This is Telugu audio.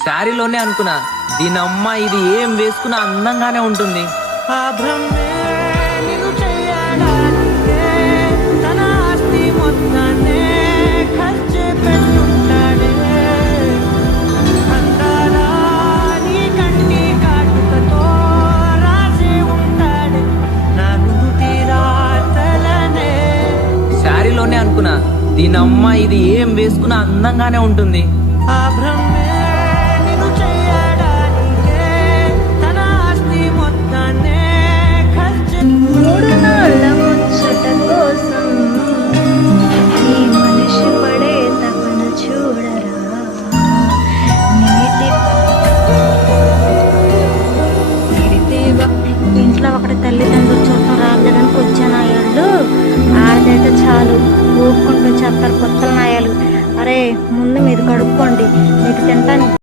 శారీలోనే అనుకున్నా దీనమ్మ ఇది ఏం వేసుకున్నా అందంగానే ఉంటుంది. ఆ బ్రహ్మే నిన్ను చేయడానికే తన ఆస్తి మొత్తాన్నే ఖర్చు పెట్టుంటాడే. అందాల నీ కంటి కాటుకతో రాసి ఉంటాడే నా నుదుటి రాతలనే. శారీలోనే అనుకున్నా దీనమ్మ ఇది ఏం వేసుకున్నా అందంగానే ఉంటుంది. ఆ బ్రహ్మ